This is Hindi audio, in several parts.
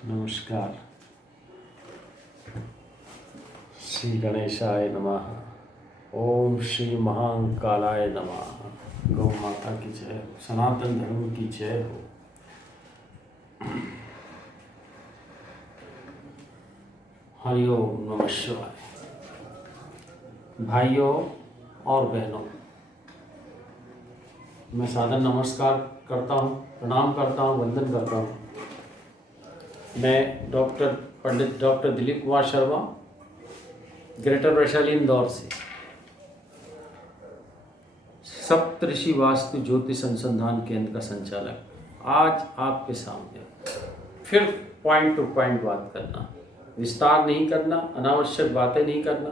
नमस्कार। श्री गणेशाय नमः। ओम श्री महाकालाय नमः। गौ माता की जय हो, सनातन धर्म की जय हो। हरि ओम नमः शिवाय। भाइयों और बहनों, मैं सादर नमस्कार करता हूँ, प्रणाम करता हूँ, वंदन करता हूँ। मैं पंडित डॉक्टर दिलीप कुमार शर्मा, ग्रेटर वैशाली इंदौर से सप्तऋषि वास्तु ज्योतिष अनुसंधान केंद्र का संचालक आज आपके सामने फिर पॉइंट टू पॉइंट बात करना, विस्तार नहीं करना, अनावश्यक बातें नहीं करना,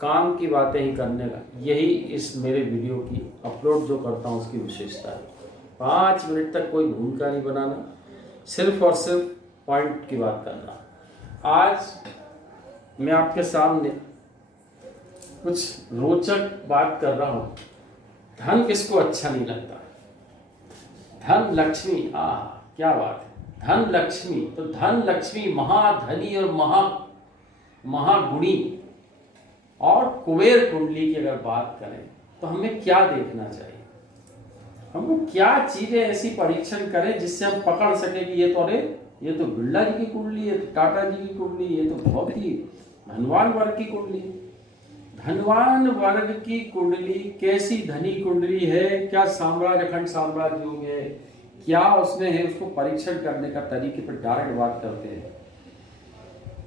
काम की बातें ही करने का, यही इस मेरे वीडियो की अपलोड जो करता हूँ उसकी विशेषता है। 5 मिनट तक कोई भूमिका नहीं बनाना, सिर्फ और सिर्फ पॉइंट की बात करना। आज मैं आपके सामने कुछ रोचक बात कर रहा हूँ। धन किसको अच्छा नहीं लगता? धन लक्ष्मी, क्या बात है। धन लक्ष्मी, तो धन लक्ष्मी महाधनी और महागुणी और कुबेर कुंडली की अगर बात करें तो हमें क्या देखना चाहिए? हमको क्या चीजें ऐसी परीक्षण करें जिससे हम पकड़ सके कि ये तो बिरला जी की कुंडली है, टाटा जी की कुंडली, ये तो बहुत ही धनवान वर्ग की कुंडली। धनवान वर्ग की कुंडली कैसी धनी कुंडली है, क्या साम्राज्य अखंड साम्राज्य होंगे, क्या उसमें है, उसको परीक्षण करने का तरीके पर डायरेक्ट बात करते हैं।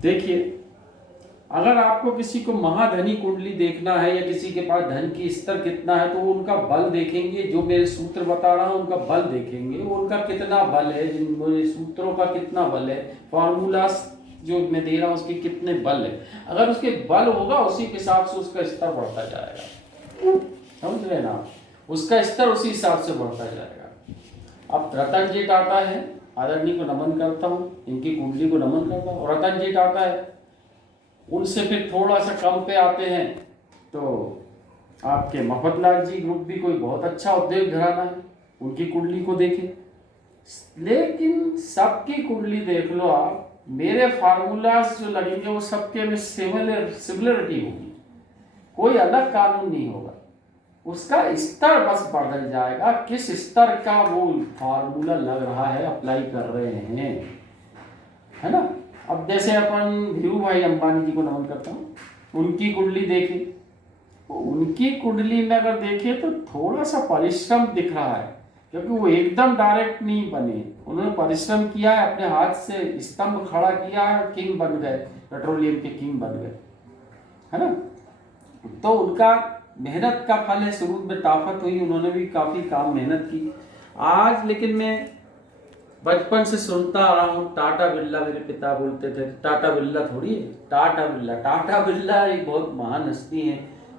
देखिए, अगर आपको किसी को महाधनी कुंडली देखना है या किसी के पास धन की स्तर कितना है तो वो उनका बल देखेंगे। जो मेरे सूत्र बता रहा हूं उनका बल देखेंगे, वो उनका कितना बल है, जिन मेरे सूत्रों का कितना बल है, फॉर्मूला जो मैं दे रहा हूं उसके कितने बल है। अगर उसके बल होगा उसी के हिसाब से उसका स्तर बढ़ता जाएगा। समझ रहे ना? उसका स्तर उसी हिसाब से बढ़ता जाएगा। अब रतन जी टाटा है, आदरणीय को नमन करता हूँ, इनकी कुंडली को नमन करता हूँ। रतन जी टाटा है, उनसे फिर थोड़ा सा कम पे आते हैं तो आपके मफतलाल जी ग्रुप भी कोई बहुत अच्छा उद्योग घराना है, उनकी कुंडली को देखें। लेकिन सबकी कुंडली देख लो आप, मेरे फार्मूलास जो लगेंगे वो सबके में सिमिलरिटी होगी, कोई अलग कानून नहीं होगा। उसका स्तर बस बदल जाएगा, किस स्तर का वो फार्मूला लग रहा है, अप्लाई कर रहे हैं, है ना। अब जैसे अपन धीरू भाई अंबानी जी को नमन करता हूँ, उनकी कुंडली देखें तो उनकी कुंडली में अगर देखें तो थोड़ा सा परिश्रम दिख रहा है, क्योंकि वो एकदम डायरेक्ट नहीं बने, उन्होंने परिश्रम किया है, अपने हाथ से स्तंभ खड़ा किया है, किंग बन गए, पेट्रोलियम के किंग बन गए, है ना। तो उनका मेहनत का फल है, शुरू में ताकत हुई, उन्होंने भी काफी काम मेहनत की। आज लेकिन मैं बचपन से सुनता आ रहा हूँ, टाटा बिरला, मेरे पिता बोलते थे। टाटा बिरला थोड़ी है, टाटा बिरला एक बहुत महान हस्ती है,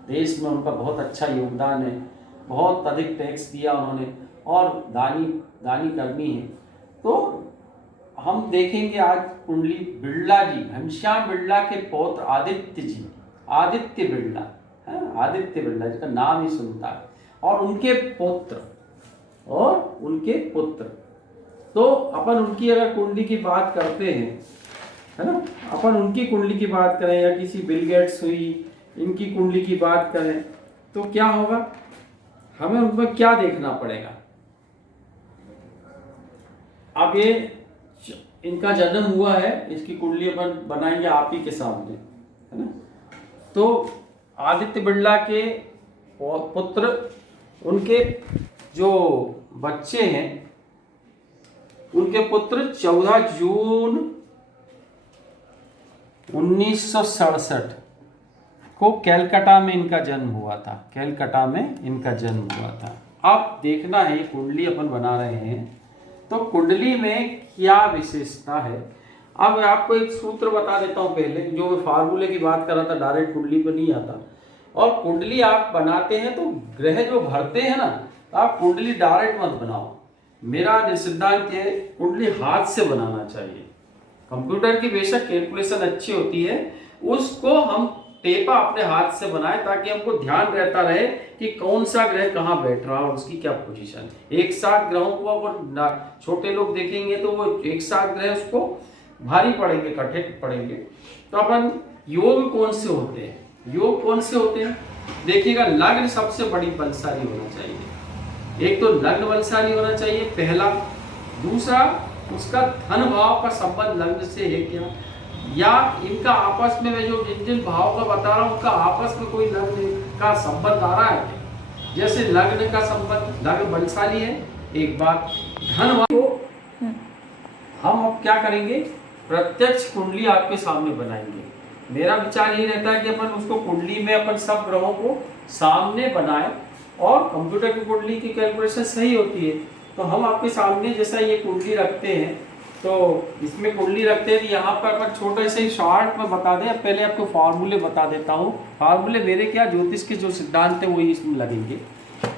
देश में उनका बहुत अच्छा योगदान है, बहुत अधिक टैक्स दिया उन्होंने और दानी कर्मी है। तो हम देखेंगे आज कुंडली बिरला जी, घनश्याम बिरला के पौत्र आदित्य जी, आदित्य बिरला है, आदित्य बिरला जिसका नाम ही सुनता है, और उनके पुत्र। तो अपन उनकी अगर कुंडली की बात करते हैं, है ना, अपन उनकी कुंडली की बात करें या किसी बिल गेट्स हुई, इनकी कुंडली की बात करें तो क्या होगा, हमें उनमें क्या देखना पड़ेगा। अब ये इनका जन्म हुआ है, इसकी कुंडली अपन बनाएंगे आप ही के सामने, है ना। तो आदित्य बिरला के पुत्र, उनके जो बच्चे हैं, उनके पुत्र 14 जून 1967 को कैलकाटा में इनका जन्म हुआ था, कैलकाटा में इनका जन्म हुआ था। अब देखना है, कुंडली अपन बना रहे हैं तो कुंडली में क्या विशेषता है। अब आपको एक सूत्र बता देता हूं पहले, जो मैं फार्मूले की बात कर रहा था, डायरेक्ट कुंडली पर नहीं आता। और कुंडली आप बनाते हैं तो ग्रह जो भरते हैं ना, आप कुंडली डायरेक्ट मत बनाओ। मेरा सिद्धांत है कुंडली हाथ से बनाना चाहिए। कंप्यूटर की बेशक कैलकुलेशन अच्छी होती है, उसको हम टेपा अपने हाथ से बनाए ताकि हमको ध्यान रहता रहे कि कौन सा ग्रह कहाँ बैठ रहा है, उसकी क्या पोजीशन। एक साथ ग्रहों को अगर छोटे लोग देखेंगे तो वो एक साथ ग्रह उसको भारी पड़ेंगे, कठिन पड़ेंगे। तो अपन योग कौन से होते हैं, योग कौन से होते हैं, देखिएगा लग्न सबसे बड़ी बलशाली होना चाहिए। एक तो लग्न बलशाली होना चाहिए पहला, दूसरा उसका धन भाव का संबंध लग्न से है क्या, या इनका आपस में मैं जो जिन जिन भाव का बता रहा हूँ उनका आपस में कोई लग्न का संबंध आ रहा है। जैसे लग्न का संबंध, लग्न बलशाली है एक बात, धन भाव को हम अब क्या करेंगे, प्रत्यक्ष कुंडली आपके सामने बनाएंगे। मेरा विचार ये रहता है कि अपन उसको कुंडली में अपन सब ग्रहों को सामने बनाए, और कंप्यूटर की कुंडली की कैलकुलेशन सही होती है। तो हम आपके सामने जैसा ये कुंडली रखते हैं, तो इसमें कुंडली रखते हैं, यहाँ पर अपन छोटे से शॉर्ट में बता दें। पहले आपको फार्मूले बता देता हूँ। फार्मूले मेरे क्या, ज्योतिष के जो सिद्धांत है वही इसमें लगेंगे।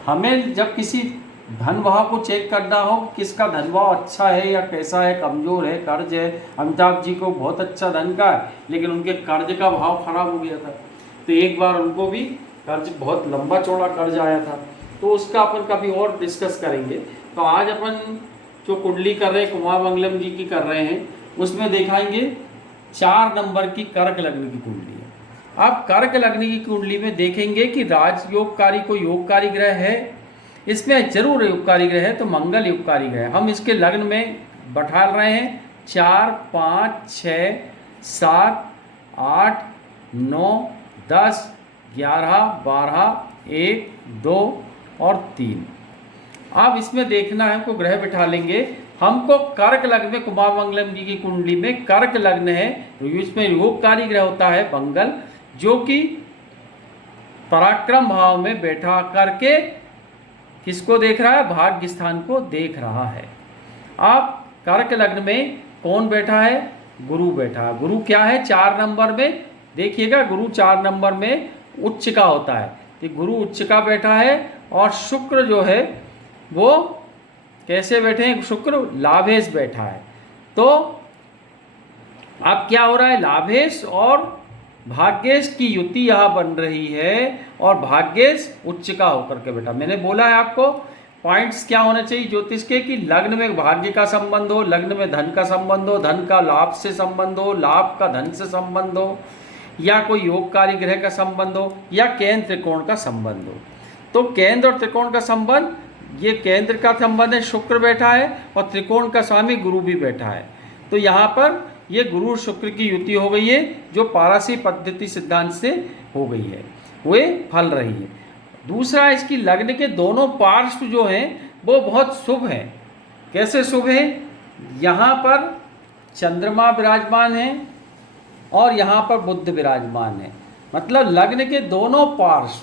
हमें जब किसी धन भाव को चेक करना हो, किसका धन भाव अच्छा है या कैसा है, कमजोर है, कर्ज है। अमिताभ जी को बहुत अच्छा धन का है, लेकिन उनके कर्ज का भाव खराब हो गया था, तो एक बार उनको भी कर्ज, बहुत लंबा चौड़ा कर्ज आया था। तो उसका अपन कभी और डिस्कस करेंगे। तो आज अपन जो कुंडली कर रहे हैं, कुमार मंगलम जी की कर रहे हैं, उसमें दिखाएंगे 4 नंबर की कर्क लग्न की कुंडली है। आप कर्क लग्न की कुंडली में देखेंगे कि राजयोगकारी को योगकारी ग्रह है, इसमें जरूर योगकारी ग्रह है, तो मंगल योगकारी ग्रह है। हम इसके लग्न में बैठा रहे हैं 4, 5, 6, 7, 8, 9, 10, 11, 12, 1, 2 और 3। अब इसमें देखना है, हमको ग्रह बिठा लेंगे। हमको कर्क लग्न में, कुमार मंगलम जी की कुंडली में कर्क लग्न है, तो इसमें योगकारी ग्रह होता है मंगल, जो कि पराक्रम भाव में बैठा करके किसको देख रहा है, भाग्य स्थान को देख रहा है। अब कर्क लग्न में कौन बैठा है, गुरु बैठा है। गुरु क्या है, 4 नंबर में, देखिएगा गुरु 4 नंबर में उच्च का होता है, तो गुरु उच्च का बैठा है। और शुक्र जो है वो कैसे बैठे हैं, शुक्र लाभेश बैठा है। तो अब क्या हो रहा है, लाभेश और भाग्येश की युति यहाँ बन रही है, और भाग्येश उच्च का होकर के बैठा। मैंने बोला है आपको पॉइंट्स क्या होने चाहिए ज्योतिष के, कि लग्न में भाग्य का संबंध हो, लग्न में धन का संबंध हो, धन का लाभ से संबंध हो, लाभ का धन से संबंध हो, या कोई योगकारी ग्रह का संबंध हो, या केंद्र त्रिकोण का संबंध हो। तो केंद्र और त्रिकोण का संबंध, ये केंद्र का संबंध है, शुक्र बैठा है, और त्रिकोण का स्वामी गुरु भी बैठा है। तो यहाँ पर ये गुरु शुक्र की युति हो गई है, जो पारसी पद्धति सिद्धांत से हो गई है, वे फल रही है। दूसरा, इसकी लग्न के दोनों पार्श्व जो हैं वो बहुत शुभ हैं। कैसे शुभ है, यहाँ पर चंद्रमा विराजमान है और यहाँ पर बुध विराजमान है। मतलब लग्न के दोनों पार्श्व,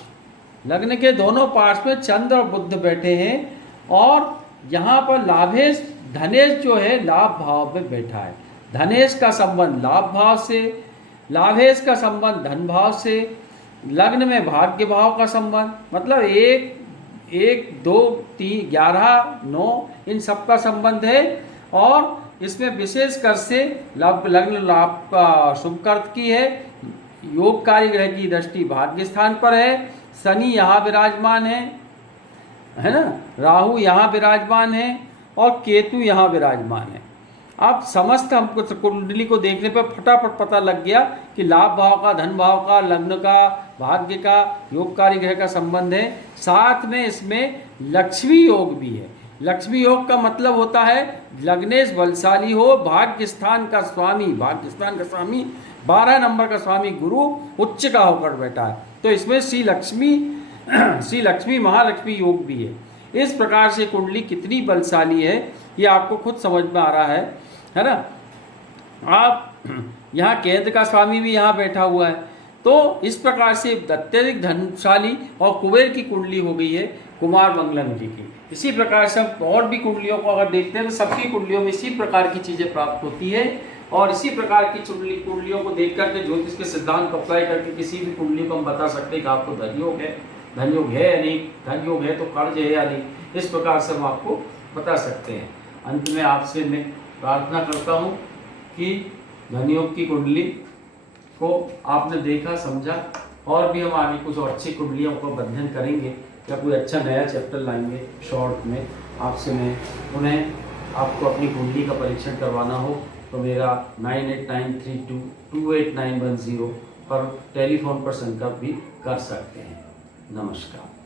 लग्न के दोनों पार्श्व में चंद्र और बुध बैठे हैं, और यहाँ पर लाभेश धनेश जो है लाभ भाव में बैठा है। धनेश का संबंध लाभ भाव से, लाभेश का संबंध धन भाव से, लग्न में भाग्य भाव का संबंध, मतलब 1, 2, 3, 11, 9 इन सब का संबंध है। और इसमें विशेष कर से लग्न लाभ का शुभ अर्थ की है। योगकारी ग्रह की दृष्टि भाग्य स्थान पर है, शनि यहाँ विराजमान है ना, राहु यहाँ विराजमान है, और केतु यहाँ विराजमान है। अब समस्त हमको कुंडली को देखने पर फटाफट पता लग गया कि लाभ भाव का, धन भाव का, लग्न का, भाग्य का, योगकारी ग्रह का संबंध है। साथ में इसमें लक्ष्मी योग भी है। लक्ष्मी योग का मतलब होता है लग्नेश बलशाली हो, भाग्य स्थान का स्वामी, भाग्य स्थान का स्वामी 12 नंबर का स्वामी गुरु उच्च का होकर बैठा है। तो इसमें श्री लक्ष्मी महालक्ष्मी योग भी है। इस प्रकार से कुंडली कितनी बलशाली है ये आपको खुद समझ में आ रहा है ना। आप यहाँ केंद्र का स्वामी भी यहाँ बैठा हुआ है। तो इस प्रकार से अत्यधिक धनशाली और कुबेर की कुंडली हो गई है कुमार मंगलम जी की। इसी प्रकार से हम और भी कुंडलियों को अगर देखते हैं तो सबकी कुंडलियों में इसी प्रकार की चीज़ें प्राप्त होती है। और इसी प्रकार की कुंडलियों को देख करके ज्योतिष के सिद्धांत को अप्लाई करके किसी भी कुंडली को हम बता सकते हैं कि आपको धनयोग है या नहीं, धन योग है तो कर्ज है या नहीं। इस प्रकार से हम आपको बता सकते हैं। अंत में आपसे मैं प्रार्थना करता हूँ कि धनयोग की कुंडली को आपने देखा समझा, और भी हम आगे कुछ और अच्छी कुंडलियों को अध्ययन करेंगे या कोई अच्छा नया चैप्टर लाएंगे शॉर्ट में। आपसे मैं उन्हें आपको अपनी कुंडली का परीक्षण करवाना हो तो मेरा 9893228910 पर टेलीफोन पर संपर्क भी कर सकते हैं। नमस्कार।